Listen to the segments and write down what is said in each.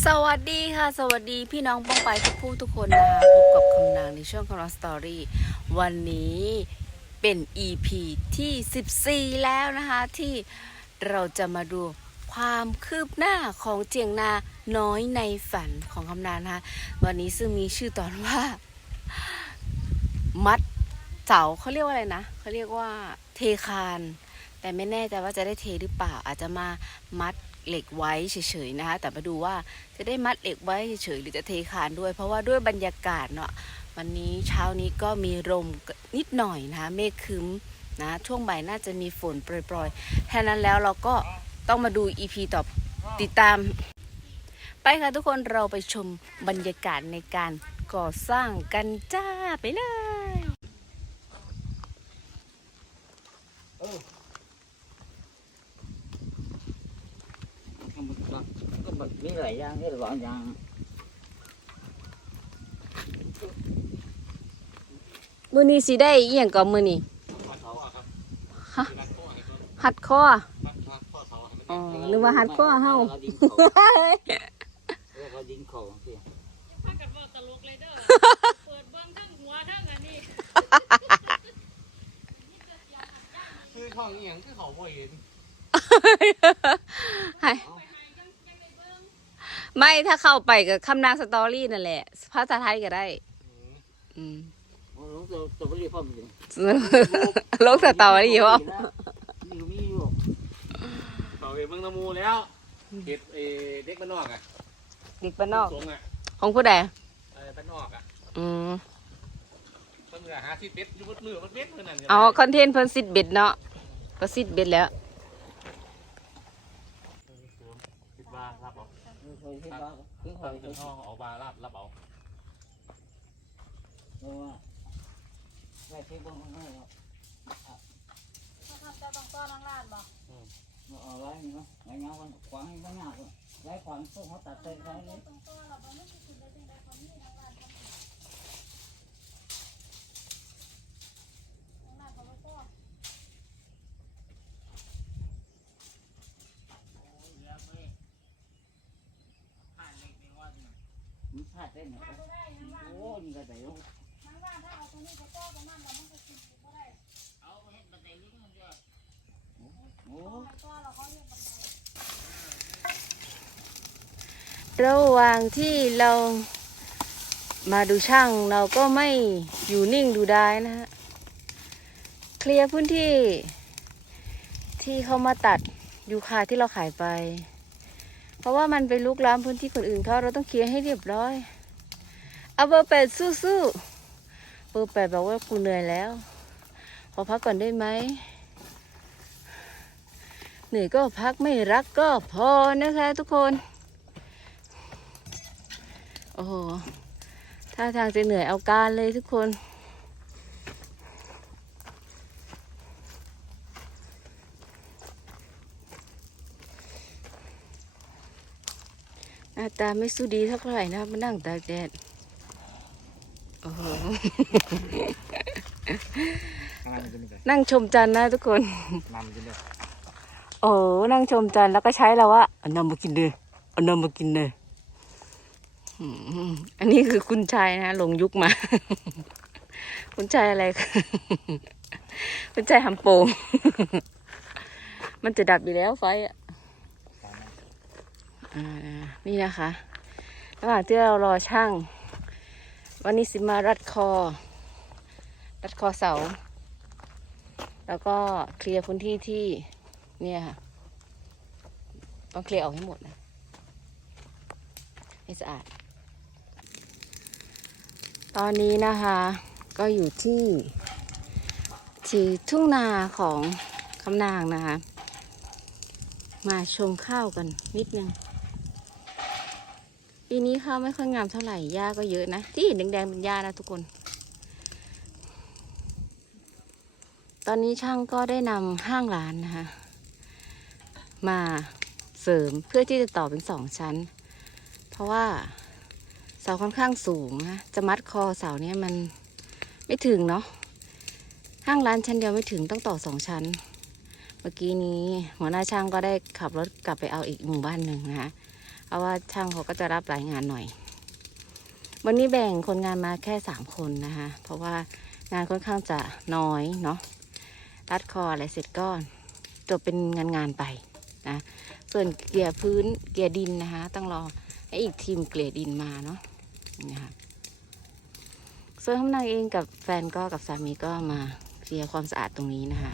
สวัสดีค่ะ สวัสดีพี่น้องป้องไปทุกผู้ทุกคนนะคะพบกับคำนางในช่วงคำนางสตอรี่วันนี้เป็น EP ที่ 14 แล้วนะคะ ที่เราจะมาดูความคืบหน้าของเจียงนาน้อยในฝันของคำนางนะคะ วันนี้ซึ่งมีชื่อตอนว่า มัดเสาเขาเรียกว่าอะไรนะเขาเรียกว่าเทคาน แต่ไม่แน่ใจว่าจะได้เทหรือเปล่าอาจจะมามัด เหล็กไว้เฉยๆนะคะ แต่มาดูว่าจะได้มัดเหล็กไว้เฉยๆหรือจะเทคานด้วย เพราะว่าด้วยบรรยากาศเนาะวันนี้เช้านี้ก็มีลมนิดหน่อยนะคะเมฆคึ้มนะช่วงบ่ายน่าจะมีฝนโปรยๆแค่นั้นแล้วเราก็ต้องมาดู EP ต่อติดตาม ไปค่ะทุกคนเราไปชมบรรยากาศในการก่อสร้างกันจ้าไปเลยก็แบบ มีหลายอย่างที่หลายอย่างมือนี้สิได้อีหยังกับมือนี้ฮะหัดคออ๋อนึกว่าหัดคอเฮาดินเขาเรียกว่าดินเขาสิถ้าเกิดว่าตลกเลยเด้อ เปิดเบิ้งทั้งหัวทั้งอันนี้คือช่องนี้ยังคือเขาบ่เห็นให้ ไม่ถ้าเข้าไปกับคำนางสตอรี่นั่นแหละ ภาษาไทยก็ได้ อืมโอ้โหตัวตัวบริพ่อมันโลกสตอรี่วะมีมีอยู่เขาเห็นเมืองนมูแล้วเห็ดเอเด็กบ้านนอกอะเด็กบ้านนอกสงอะของผู้ใดเออบ้านนอกอะอืมเพิ่นก็หาที่เป็ดอยู่บนมือมันเป็ดเท่านั้นเอาคอนเทนต์เพิ่นซิดเบ็ดเนาะก็ซิดเบ็ดแล้ว คิดว่ารับเอา เคยที่บ้านคือคตั้อยงถึงห้องเอาบารับรับเอาเพราะว่าแค่ที่บ้านไม่หรอกถ้าทำจะต้องต้อนนั่งร้านบ่เอาไว้เนาะไว้เงาคนขวางให้ไม่ยากไว้ขวางพวกเขาตัดเส้นไว้เลย ต้องต้อนเราบ่ไม่คิดได้จังได๋คนนี้นั่งร้านทำนั่งร้านเขาบ่ต้อน มันพลาดได้ไหมโอ้ยก็ได้นั่งร้านถ้าเอาตัวนี้ไปต้อนประมาณแล้วมันก็สิบ่ได้โอ้ต้อเราเขาเรียกบันไดระหว่างที่เรามาดูช่างเราก็ไม่อยู่นิ่งดูได้นะฮะ เคลียร์พื้นที่ที่เขามาตัดยูคาที่เราขายไป เพราะว่ามันไปลุกล้ำพื้นที่คนอื่นเขาเราต้องเคลียร์ให้เรียบร้อย เอาเบอร์แปดสู้ๆเบอร์แปดบอกว่ากูเหนื่อยแล้ว ขอพักก่อนได้ไหมเหนื่อยก็พักไม่รักก็พอนะคะทุกคน โอ้โหท่าทางจะเหนื่อยเอาการเลยทุกคน หน้าตาไม่สู้ดีเท่าไหร่นะมานั่งตากแดด โอ้โหน้ำมันจะมีแต่นั่งชมจันทร์นะทุกคนน้ำมันจะมีโอ้นั่งชมจันทร์แล้วก็ใช้แล้วว่าเอานำมากินเลยเอานำมากินเลยอืมอันนี้คือคุณชายนะหลงยุคมา คุณชายอะไร คุณชายทำโป่งมันจะดับอยู่แล้วไฟอะอ่านี่นะคะ ระหว่างที่เรารอช่าง วันนี้สิมารัดคอ รัดคอเสา แล้วก็เคลียร์พื้นที่ที่เนี่ยค่ะ ต้องเคลียร์ออกให้หมดนะให้สะอาด ตอนนี้นะคะก็อยู่ที่ที่ทุ่งนาของคำนางนะคะ มาชมข้าวกันนิดนึง ปีนี้ข้าวไม่ค่อยงามเท่าไหร่หญ้าก็เยอะนะ ที่เห็นแดงๆเป็นหญ้านะทุกคน ตอนนี้ช่างก็ได้นำห้างร้านนะคะ มาเสริมเพื่อที่จะต่อเป็นสองชั้น เพราะว่าเสาค่อนข้างสูงนะจะมัดคอเสาเนี่ยมันไม่ถึงเนาะห้างร้านชั้นเดียวไม่ถึงต้องต่อสองชั้น เมื่อกี้นี้หัวหน้าช่างก็ได้ขับรถกลับไปเอาอีกหมู่บ้านหนึ่งนะคะ ราะว่าช่างเขาก็จะรับหลายงานหน่อย วันนี้แบ่งคนงานมาแค่สามคนนะคะ เพราะว่างานค่อนข้างจะน้อยเนาะรัดคออะไรเสร็จก็จบเป็นงานงานๆไปนะ ส่วนเกลี่ยพื้นเกลี่ยดินนะคะ ต้องรอให้อีกทีมเกลี่ยดินมาเนาะนี่ค่ะส่วนข้างในเองกับแฟนก็กับสามีก็มาเคลียร์ความสะอาดตรงนี้นะคะ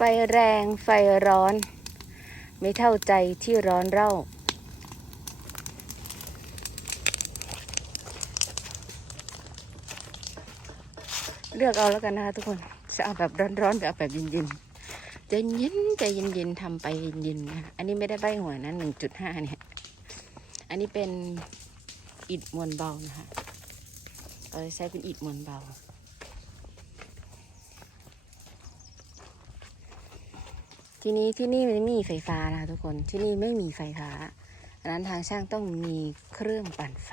ไฟแรงไฟร้อน ไม่เท่าใจที่ร้อนเร่า เลือกเอาแล้วกันนะคะทุกคน จะเอาแบบร้อนๆหรือเอาแบบเย็นๆใจเย็นใจเย็นๆทำไปเย็นๆนะคะอันนี้ไม่ได้ใบหัวนะหนึ่งจุดห้าเนี่ย อันนี้เป็นอิฐมวลเบานะคะเราจะใช้เป็นอิฐมวลเบา ทีนี้ที่นี่ไม่มีไฟฟ้านะคะทุกคนที่นี่ไม่มีไฟฟ้าอันนั้นทางช่างต้องมีเครื่องปั่นไฟ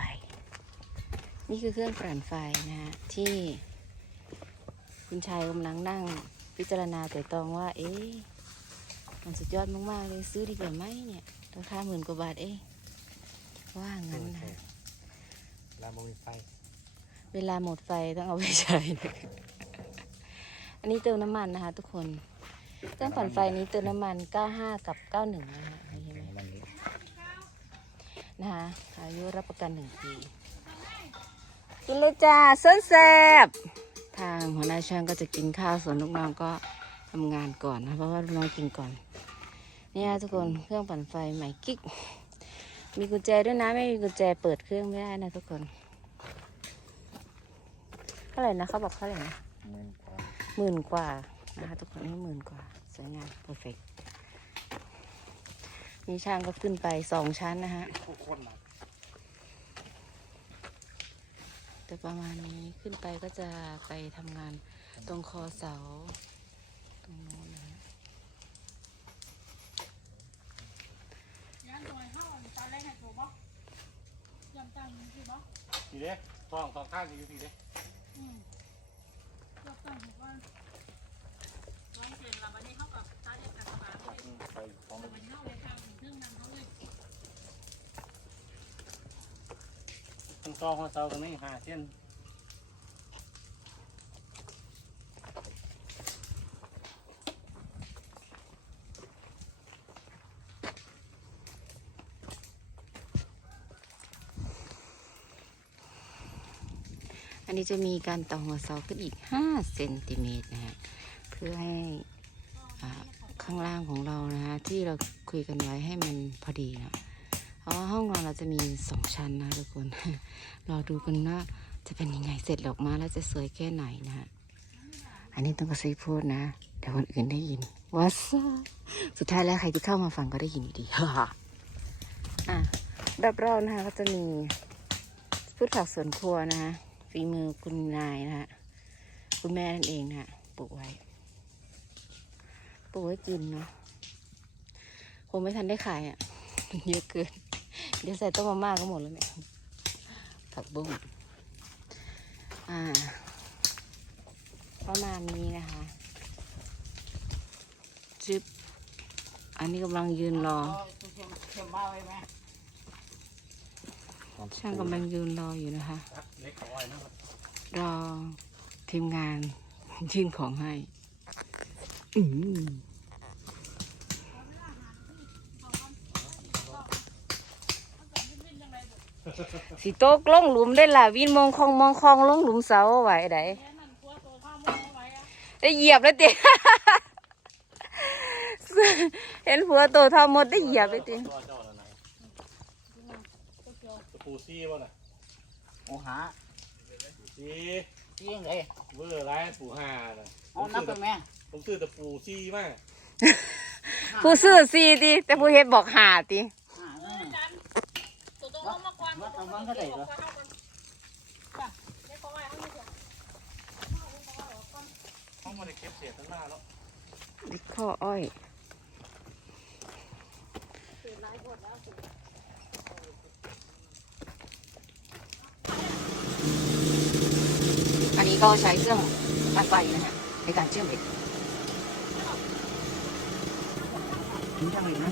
นี่คือเครื่องปั่นไฟนะฮะที่ คุณชายกำลังนั่งพิจารณาแต่ตองว่า เอ๊ะมันสุดยอดมากๆเลยซื้อดีกว่าไหมเนี่ยราคาหมื่นกว่าบาทเองว่างั้นนะลาโมมีไฟ เวลาหมดไฟต้องเอาไปใช้ อันนี้เติมน้ำมันนะคะทุกคน เครื่องปั่นไฟนี้เติมน้ำมัน 95 กับ 91 นะคะเห็นไหมนะคะอายุรับประกันหนึ่งปีกินเลยจ้าเส้นแซบทางหัวหน้าช่างก็จะกินข้าวส่วนลูกน้องก็ทำงานก่อนนะ เพราะว่าลูกน้องกินก่อน เนี่ยทุกคนเครื่องปั่นไฟใหม่กิ๊ก มีกุญแจด้วยนะไม่มีกุญแจเปิดเครื่องไม่ได้นะทุกคนเท่าไหร่นะเขาบอกเท่าไหร่นะหมื่นกว่าหมื่นกว่านะคะทุกคนนี่หมื่นกว่า สวยงามเพอร์เฟกนี่ช่างก็ขึ้นไปสองชั้นนะฮะทุกคนนะแต่ประมาณนี้ขึ้นไปก็จะไปทำงานตรงคอเสา ตรงโน้นนะฮะย้านหน่อยเฮาตาแรกให้ถูกบ่ยำจังสิบ่ทีเด้ฟองสองข้างอยู่ทีเด้ อืมยำจังถูกว่าลองเปลี่ยนละวันนี้เฮากับตาแรกกับสบายเลย ไปของ แต่วันนี้เฮาเลยทางเครื่องนำเฮาเลย ทั้งซองของเสาตรงนี้หาเส้นอันนี้จะมีการต่อหัวเสาขึ้นอีก 5 เซนติเมตรนะฮะ เพื่อให้ข้างล่างของเรานะฮะ ที่เราคุยกันไว้ให้มันพอดีนะ เพราะว่าห้องนอนเราจะมีสองชั้นนะทุกคนรอดูกันว่าจะเป็นยังไงเสร็จออกมาแล้วจะสวยแค่ไหนนะฮะอันนี้ต้องกระซิบพูดนะเดี๋ยวคนอื่นได้ยินว่าซะสุดท้ายแล้วใครที่เข้ามาฟังก็ได้ยินอยู่ดีอะรอบนะคะก็จะมีพืชผักสวนครัวนะคะฝีมือคุณนายนะฮะคุณแม่นั่นเองนะฮะปลูกไว้ปลูกไว้กินเนาะคงไม่ทันได้ขายอะ่ะเยอะเกิน เดี๋ยวใส่ต้มมาม่าก็หมดแล้วเนี่ยผักบุ้งอ่าประมาณนี้นะคะจึบอันนี้กำลังยืนรอช่างกำลังยืนรออยู่นะคะเล็กของอ้อยนะครับรอทีมงานยื่นของให้ อืม สิโตกลงหลุมได้ล่ะวินมองคองมองคองลงหลุมเสาไหวไดแค่นั้นตัวโตข้าวมองเอาไว้อะได้เหยียบแล้วติเห็นผัวโตเท่ามดได้เหยียบเลยติเจ้าเจ้าแล้วนะตะปูซี่บ่น่ะโอ้หาซี่เที่ยงเลยเวอร์ไรปูห้าน่ะผเอามนัซื้บอไปแม่ผมซื้อตะปูซี่มากผู้ซื้อซีติแต่ผู้เฮ็ดบอกหาติ หาเออ จันตัวตรงลง มากกว่าวัดเอาวัดก็ได้เหรอจ้ะเดี๋ยวขอไว้ให้มันเถอะเขามาได้เก็บเศษทั้งหน้าแล้วดิข้ออ้อยอันนี้ก็ใช้เครื่องปั่นไฟนะฮะในการเชื่อมเหล็กถึงจังเลยนะ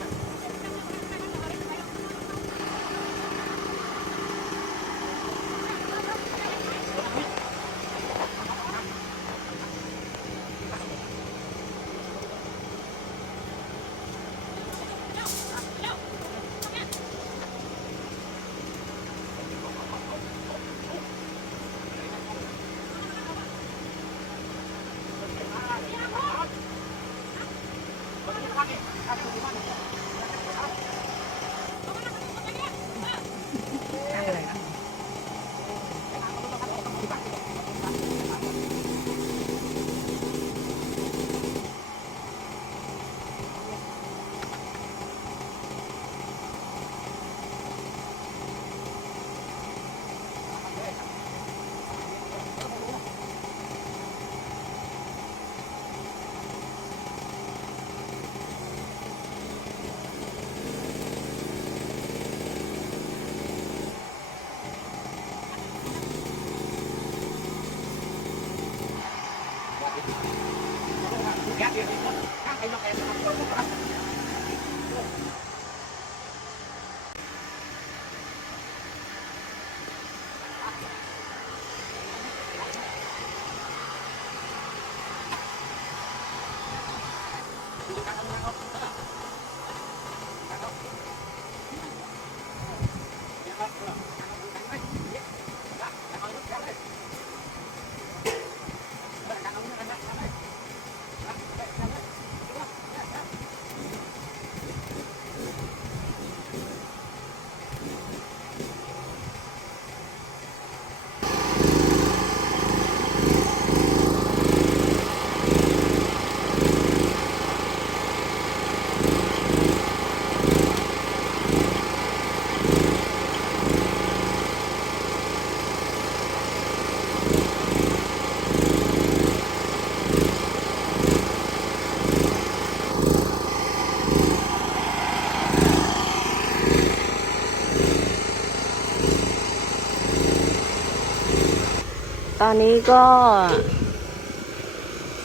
ตอนนี้ก็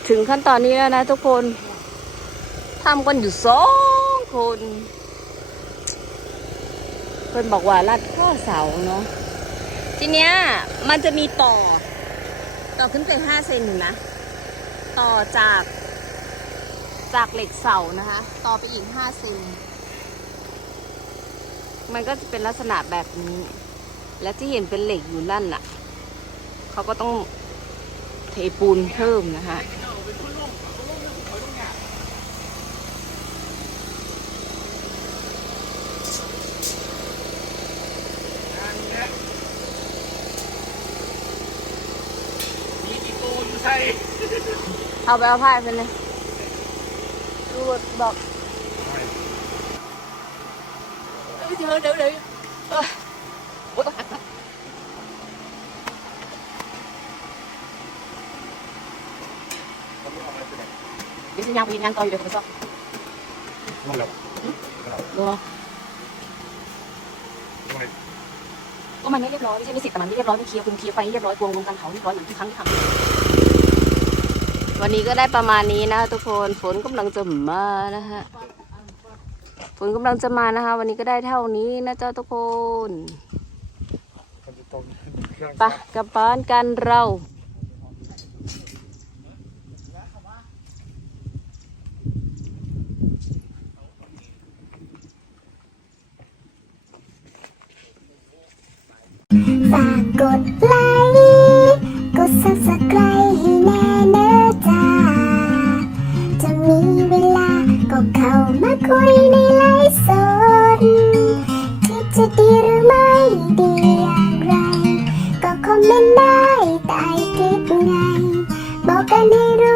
ถึงขั้นตอนนี้แล้วนะทุกคนทำกันอยู่สองคน เพื่นบอกว่าลัดข้อเสาเนาะทีเนี้ยมันจะมีต่อ ต่อขึ้นไปห้าเซนอยู่นะ ต่อจากจากเหล็กเสานะคะ ต่อไปอีกห้าเซนมันก็จะเป็นลักษณะแบบนี้ และที่เห็นเป็นเหล็กอยู่นั่นน่ะ เขาก็ต้องเทปูนเพิ่มนะคะมีอีโกอยู่ใส่เอาไปเอาผ้าไปเลยดูบอกเดี๋ยวเดี๋ยวเดี๋ยว เอ้ยโอ๊ยเดี๋ยวจะยังานต่ออยู่เดี๋ยวผมไปซ่อมนั่นแหละดูก็มันไม่เรียบร้อยไม่ใช่ไม่เสร็จแต่มันไม่เรียบร้อยไม่เคลียร์คุณเคลียร์ไปให้เรียบร้อยกวงวงกันเขาเรียบร้อยอย่างที่ครั้งที่ทำวันนี้ก็ได้ประมาณนี้นะทุกคนฝนกำลังจะมานะฮะฝนกำลังจะมานะคะ วันนี้ก็ได้เท่านี้นะเจ้าทุกคนไปกลับบ้านกันเรา ฝากกดไลค์กด subscribe ให้แน่เนอะจ้า จะมีเวลาก็เข้ามาคุยในไลฟ์สดคิดจะดีหรือไม่ดีอย่างไร ก็คอมเมนต์ได้ใต้คลิปไง บอกกันให้รู้